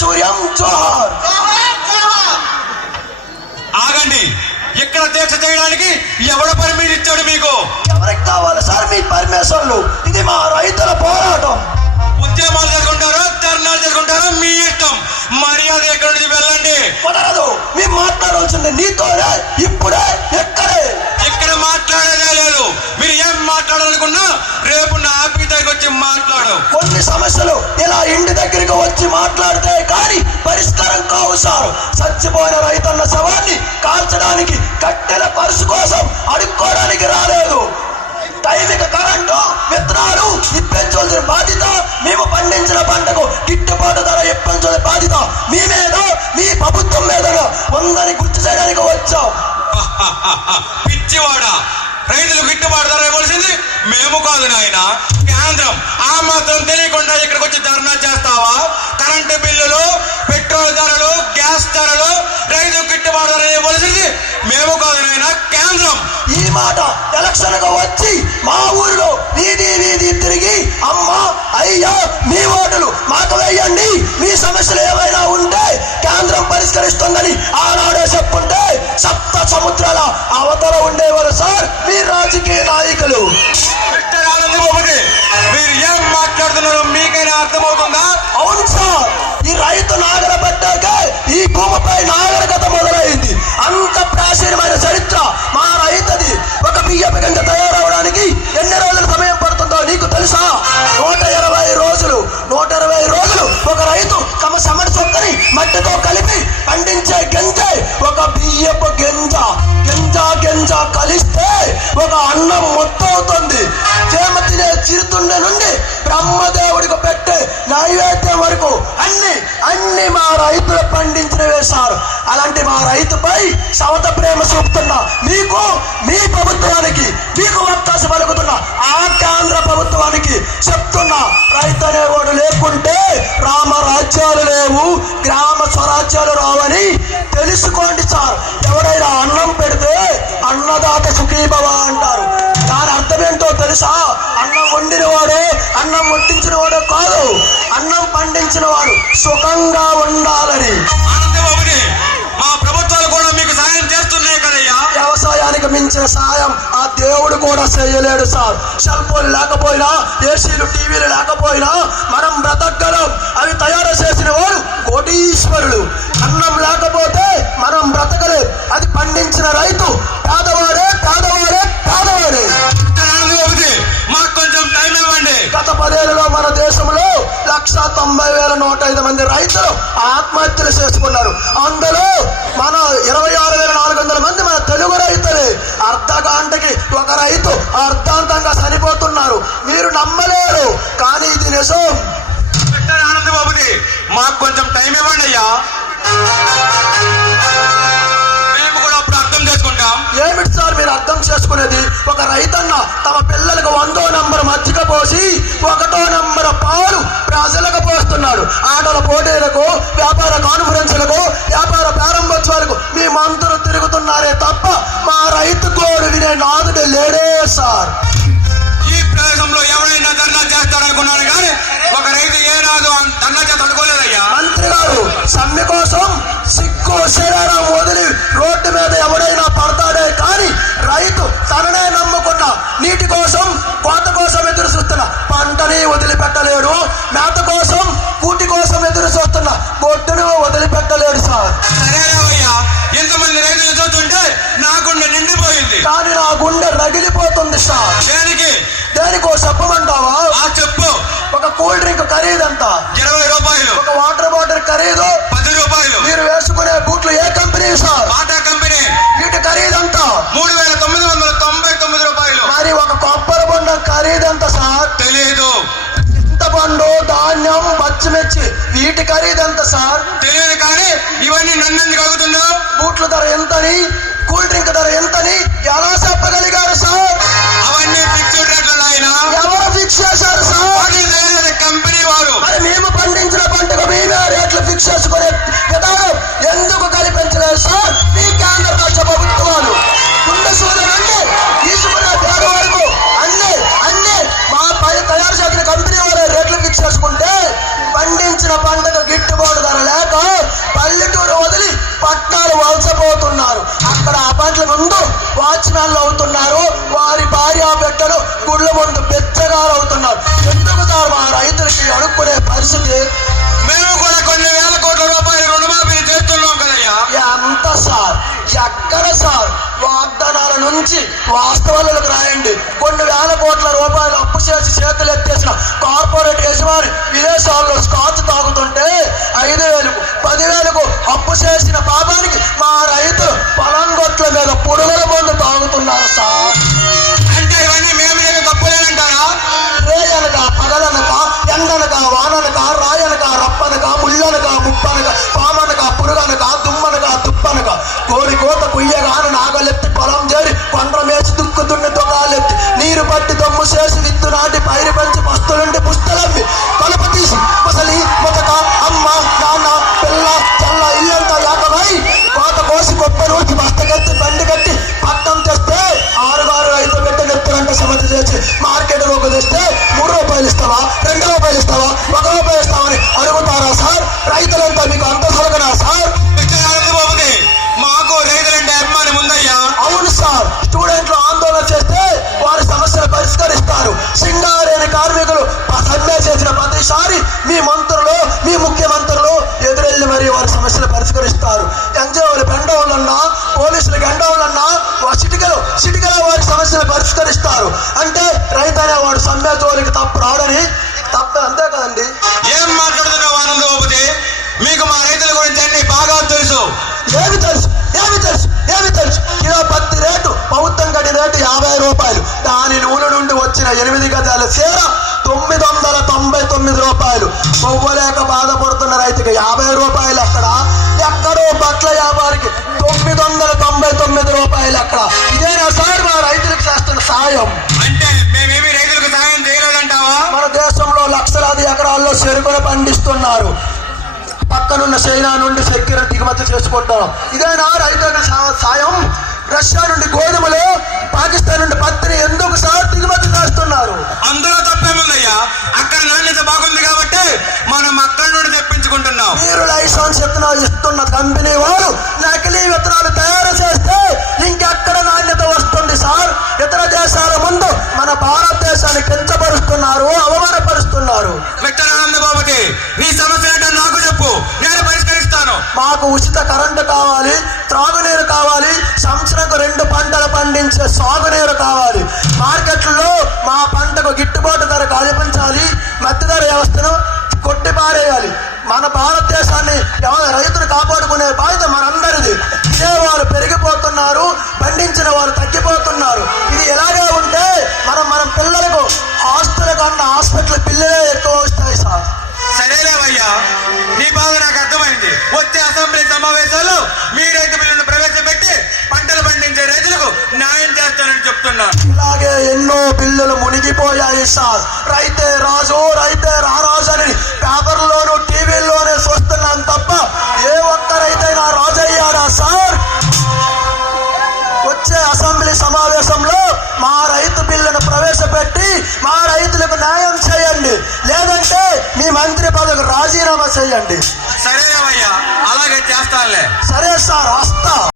సూర్యం జోహార్. ఆగండి, ఇక్కడ దీక్ష చేయడానికి ఎవడ పర్మిషన్ ఇచ్చాడు మీకు? ఎవరికి కావాలి సార్ మీ పర్మిషన్లు? ఇది మా రైతుల పోరాటం. ఉద్యమాలు చేసుకుంటారో ధర్నాలు చేసుకుంటారో మీ ఇష్టం. మర్యాద ఎక్కడి నుంచి వెళ్ళండి. కుదరదు. మేము మాట్లాడాల్సింది నీతోనే, ఇప్పుడే, ఎక్కడే. ఇక్కడ మాట్లాడేదే లేదు. మీరు ఏం మాట్లాడాలనుకున్నా రేపు నా ఆఫీస్ దగ్గరికి వచ్చి మాట్లాడు. కొన్ని సమస్యలు ఇలా ఇంటి దగ్గరికి వచ్చి మాట్లాడితే కానీ పరిష్కారం కావు సార్. చచ్చిపోయిన రైతన్న శవాన్ని కాల్చడానికి కట్టెల పరుసు కోసం అడుక్కోవడానికి రాలేదు. టైమిక కరెంటు విత్తనాలు ఇప్పించాల్సిన బాధ్యత, మేము పండించిన పంటకు గిట్టుబాటు ధర ఇప్పించాల్సిన బాధ్యత మీ మీద, మీ ప్రభుత్వం మీద ఉందని గుర్తు చేయడానికి వచ్చాం. పిచ్చివాడా, రైతులు గిట్టుబాటు ధర ఇవ్వాల్సింది మేము కాదు నాయన, కేంద్రం. ఆ మాత్రం తెలియకుండా ఇక్కడికి వచ్చి ధర్నా చేస్తావా? కరెంటు బిల్లులు, పెట్రోల్ ధరలు, గ్యాస్ ధరలు, రైతు గిట్టుబాటు ధర ఇవ్వాల్సింది మేము కాదు నాయన, కేంద్రం. ఈ మాట ఎలక్షన్ గా వచ్చి మా ఊరిలో వీధి వీధి తిరిగి అమ్మా అయ్యా మీ ఓటులు మాకు వేయండి, మీ సమస్యలు ఏమైనా ఉంటే కేంద్రం పరిష్కరిస్తుందని ఆనాడే చెప్పుంటే సప్త సముద్రాల అవతల ఉండేవారు సార్ మీ రాజకీయ నాయకులు. మీరు ఏం మాట్లాడుతున్నారో మీకైనా అర్థమవుతుందా? అవును సార్, ఈ రైతు నాగర పట్టాకే ఈ భూమిపై నాగరికత మొదలైంది. అంత ప్రాచీనమైన చరిత్ర మా రైతుది. ఒక బియ్యపు గింజ తయారవడానికి ఎన్ని రోజులు సమయం పడుతుందో నీకు తెలుసా? 120 రోజులు. 120 రోజులు ఒక రైతు తమ సమటి చొక్కని మట్టితో కలిపి పండించే గింజే ఒక బియ్యపు గింజ. గింజ కలిస్తే ఒక అన్నం మొత్తవుతుంది. చేమ తినే చిరుతుండే నుండి బ్రహ్మదేవుడికి పెట్టే నైవేద్యం వరకు అన్ని మా రైతులు పండించినవే సార్. అలాంటి మా రైతుపై సవత ప్రేమ చూపుతున్న మీకు, మీ ప్రభుత్వానికి, మీకు వత్తాసు పలుకుతున్న ఆ కేంద్ర ప్రభుత్వానికి చెప్తున్నా, రైతు అనేవాడు లేకుంటే రామరాజ్యాలు లేవు, గ్రామ స్వరాజ్యాలు రావని తెలుసుకోండి సార్. ఎవరైనా అన్నం పెడితే అన్నదాత సుఖీభవ అంటారు. దాని అర్థం ఏంటో తెలుసా? అన్నం వండిన వాడే, అన్నం వడ్డించిన వాడే కాదు, అన్నం పండించిన వాడు సుఖంగా ఉండాలని. మా ప్రభుత్వాలు కూడా మీకు సాయం చేస్తున్నాయి కదయ్యా. వ్యవసాయానికి మించిన సాయం ఆ దేవుడు కూడా చేయలేడు సార్. సెల్ ఫోన్ లేకపోయినా, ఏసీలు, టీవీలు లేకపోయినా మనం బ్రతకగలం. అవి తయారు చేసిన వాడు కోటీశ్వరుడు. అన్నం లేకపోతే మనం బ్రతకలేదు. అది పండించిన రైతు పేదవాడే. మాకు కొంచెం టైం ఇవ్వండి. గత 10 ఏళ్లలో మన దేశంలో 1,90,105 మంది రైతులు ఆత్మహత్యలు చేసుకున్నారు. అందులో మన 26,400 మంది మన తెలుగు రైతులే. అర్ధగంటకి ఒక రైతు అర్ధాంతంగా చనిపోతున్నారు. మీరు నమ్మలేరు, కానీ ఇది నిజం. ఆనందబాబుది మాకు కొంచెం టైం ఇవ్వండి అయ్యా. మేము కూడా అప్పుడు అర్థం చేసుకుంటాం. ఏమిటి సార్ మీరు అర్థం చేసుకునేది? ఒక రైతన్న తమ పిల్లలకు 100వ నంబర్ మజ్జిగ పోసి 1వ నంబర్ పాలు ప్రజలకు పోస్తున్నాడు. ఆటల పోటీలకు, వ్యాపార కాన్ఫరెన్స్లకు, వ్యాపార ప్రారంభోత్సవాలకు మీ మంత్రులు తిరుగుతున్నారే తప్ప మా రైతు గోడు వినే నాదుడు లేడే సార్. ఈ ప్రదేశంలో ఎవరైనా ధర్నా చేస్తారనుకున్నాను కానీ ఒక రైతు ఏనాడు ధర్నా చేత అనుకోలేదయ్యా. మంత్రి గారు సమ్మె కోసం సిగ్గు శరీరం వదిలి రోడ్డు మీద ఎవడైనా పడతాడే కానీ రైతు తననే నమ్ముకున్న నీటి కోసం, కోత కోసం ఎదురు చూస్తున్న పంటని వదిలిపెట్టలేడు. మేత కోసం, కూటి కోసం ఎదురు చూస్తున్న బొట్టును వదిలిపెట్టలేడు సార్. సరేనయ్యా, ఎంతమంది రైతులు చూస్తుంటే నా గుండె నిండిపోయింది. కానీ నా గుండె రగిలిపోతుంది సార్. దేనికో చెప్పమంటావా? చెప్పు. ఒక కూల్ డ్రింక్ ఖరీదంతా 20 రూపాయలు. ఒక వాటర్ బాటిల్ ఖరీదు 10 రూపాయలు. మీరు వేసుకునే బూట్లు ఏ కంపెనీ సార్? Bata company. వీటి ఖరీదంతా 3,999 రూపాయలు. మరి ఒక కొబ్బరి బొండం ఖరీదంతా సార్? తెలియదు. చింతపండు, ధాన్యం, పచ్చిమిర్చి వీటి ఖరీదంత సార్? తెలియదు. కానీ ఇవన్నీ నన్నెందుకు అడుగుతున్నా? బూట్ల ధర ఎంతని, కూల్ డ్రింక్ ధర ఎంతని ఎలా చెప్పగలిగారు సార్? అవన్నీ ఫిక్స్డ్ రేట్లు నాయన. ఎవరు ఫిక్స్ చేశారు సార్? కంపెనీ వారు. మరి మేము పండించిన పంటకు మేమే రేట్లు ఫిక్స్ చేసుకునే విధానం ఎందుకు కల్పించలేదు సార్ ఈ కేంద్ర రాష్ట్ర ప్రభుత్వాలు? గుండె సూద నుండి తీసుకునే పేద వరకు అన్ని మా పై తయారు చేసిన కంపెనీ వారే రేట్లు ఫిక్స్ చేసుకుంటే పండించిన పంటకు గిట్టుబాటు ధర పట్నాలు వలసపోతున్నారు. అక్కడ అపార్ట్ల ముందు వాచ్మ్యాన్లు అవుతున్నారు. వారి భార్య బిడ్డలు గుడ్ల ముందు బెచ్చగాలు అవుతున్నారు. ఎందుకు సార్ మా రైతులకి అడుక్కునే పరిస్థితి? మేము కూడా కొన్ని వేల కోట్ల రూపాయలు రుణమాఫీ చేస్తున్నాం కదయ్యా. ఎంత సార్? ఎక్కడ సార్? వాగ్దానాల నుంచి వాస్తవాలకు రాయండి. కొన్ని వేల కోట్ల రూపాయలు అప్పు చేసి చేతులు ఎత్తేసిన కార్పొరేట్ యజమాని విదేశాల్లో స్కాచ్ తాగుతుంటే 5,000కు 10,000కు అప్పు చేసిన పాపానికి మా రైతులు పొలంగొట్ల మీద పురుగుల మందు తాగుతున్నారు సార్. అంటే ఇవన్నీ మేము ఏమి తప్పులేనంటారా? రేయనక పగలనక ఎండనక వాననక రాయనక రప్పనక ముళ్ళనక ముప్పనక పామనక పురుగనక దుమ్మనక తుప్పనక కోడి కోత కుయ్యగాను నాగలెత్తి పొలం చేరి కొండ్ర మేసి దుక్కుతున్న తొగాలెత్తి నీరు పట్టి దమ్ము చేసి విత్తు నాటి పైరు పెంచి పస్తులుండి పుస్తలమ్మి కలుపు తీసి ముసలి మొదక అమ్మ నాన్న పిల్ల చల్ల ఇల్లంతా ఏకమై కోత కోసి గొప్ప నూర్చి బస్తకెత్తి బండి కట్టి పట్టం తెస్తే 6 5 పెట్ట నెత్తులంటే సమతి చేసి మార్కెట్ లోకి తెస్తే 3 రూపాయలు ఇస్తావా, 2 రూపాయలు ఇస్తావా, 1 రూపాయలు ఇస్తావని అడుగుతారా సార్? రైతులంతా మీకు అంత సొలగనా సార్? బాబుది మాకు రైతులంటే అభిమానం ఉందయ్యా. అవును సార్. స్టూడెంట్లు ఆందోళన చేస్తే వారి సమస్యలు పరిష్కరిస్తారు. సింగారేణి కార్మికులు సమ్మె చేసిన ప్రతిసారి మీ మంత్రులు మీ ముఖ్యమంత్రులు ఎదురెళ్ళి మరి వారి సమస్యలు పరిష్కరిస్తారు. ఎన్జిఓలు బెండవులన్నా పోలీసులు గండవులన్నా సిటికలో వారి సమస్యలు పరిష్కరిస్తారు. అంటే రైతు అనేవాడు సమ్మె జోలికి తప్పు రాడని తప్ప అంతే కదండి. ఏం మాట్లాడుతున్నావు ఆనంద బాబుది? మీకు మా రైతుల గురించి అన్ని బాగా తెలుసు. ఏమి తెలుసు? కిలో పత్తి రేటు ప్రభుత్వం గడి రేటు 50 రూపాయలు. దాని నూనె నుండి వచ్చిన 8 గజాల చీర 999 రూపాయలు. పొవ్వలేక బాధపడుతున్న రైతుకి 50 రూపాయలు అక్కడ. ఎక్కడో బట్ల వ్యాపారికి 999 రూపాయలు అక్కడ. ఇదేనా సార్ మా రైతులకు చేస్తున్న సాయం? అంటే మేమేమి రైతులకు సాయం చేయలేదంటావా? మన దేశంలో లక్షలాది ఎకరాల్లో చెరుకును పండిస్తున్నారు. పక్కనున్న చైనా నుండి చక్కెర దిగుమతి చేసుకుంటాం. ఇదేనా రైతులకు సాయం? రష్యా నుండి గోధుమలు, పాకిస్తాన్ నుండి పత్తిని ఎందుకు సార్ దిగుమతి చేస్తున్నారు? అందులో తప్పేముందయ్యా? అక్కడ నాణ్యత బాగుంది కాబట్టి మనం అక్కడి నుండి తెప్పించుకుంటున్నాం. మీరు లైసెన్స్ ఇస్తున్న కంపెనీ వారు నకిలీ విత్తనాలు తయారు చేస్తే ఇంకెక్కడ నాణ్యత వస్తుంది సార్? ఇతర దేశాల ముందు మన భారతదేశాన్ని కించపరుస్తున్నారు, అవమానపరుస్తున్నారు. మిస్టర్ ఆనంద బాబుకి నీ సమస్య ఏంటో నాకు చెప్పు, నేను పరిష్కరిస్తాను. మాకు ఉచిత కరెంటు కావాలి, త్రాగునీరు కావాలి, సంవత్సరంకు 2 పంటలు పండించే సాగునీరు కావాలి. మార్కెట్లలో మా పంటకు గిట్టుబాటు ధర కల్పించాలి. మధ్య ధర వ్యవస్థను కొట్టిపారేయాలి. మన భారతదేశాన్ని రైతులు కాపాడుకునే బాధ్యత మనందరిది. ఇదే వారు పెరిగిపోతున్నారు, పండించిన వారు తగ్గిపోతున్నారు. ఇది ఎలాగే ఉంటే మనం పిల్లలకు ఆస్తుల కన్నా హాస్పిటల్ బిల్లులే ఎక్కువ వస్తాయి సార్. సరేలేవయ్యా, నీ బాధ నాకు అర్థమైంది. వచ్చే అసెంబ్లీ సమావేశాల్లో మీ రైతు బిల్లును ప్రవేశపెట్టి పంటలు పండించే రైతులకు న్యాయం చేస్తానని చెప్తున్నాను. ఇలాగే ఎన్నో బిల్లులు మునిగిపోయాయి సార్. రైతే రాజు, రైతే రారాజు అని పేపర్లోను టీవీల్లోనే చూస్తున్నాం తప్ప ఏ ఒక్క రైతైనా రాజు అయ్యారా సార్? వచ్చే అసెంబ్లీ సమావేశంలో మా రైతు బిల్లును ప్రవేశపెట్టి మా రైతులకు న్యాయం చేయండి. లేదంటే మీ మంత్రి పదవికి రాజీనామా చేయండి. సరేనయ్యా, అలాగే చేస్తానులే. సరే సార్, వస్తా.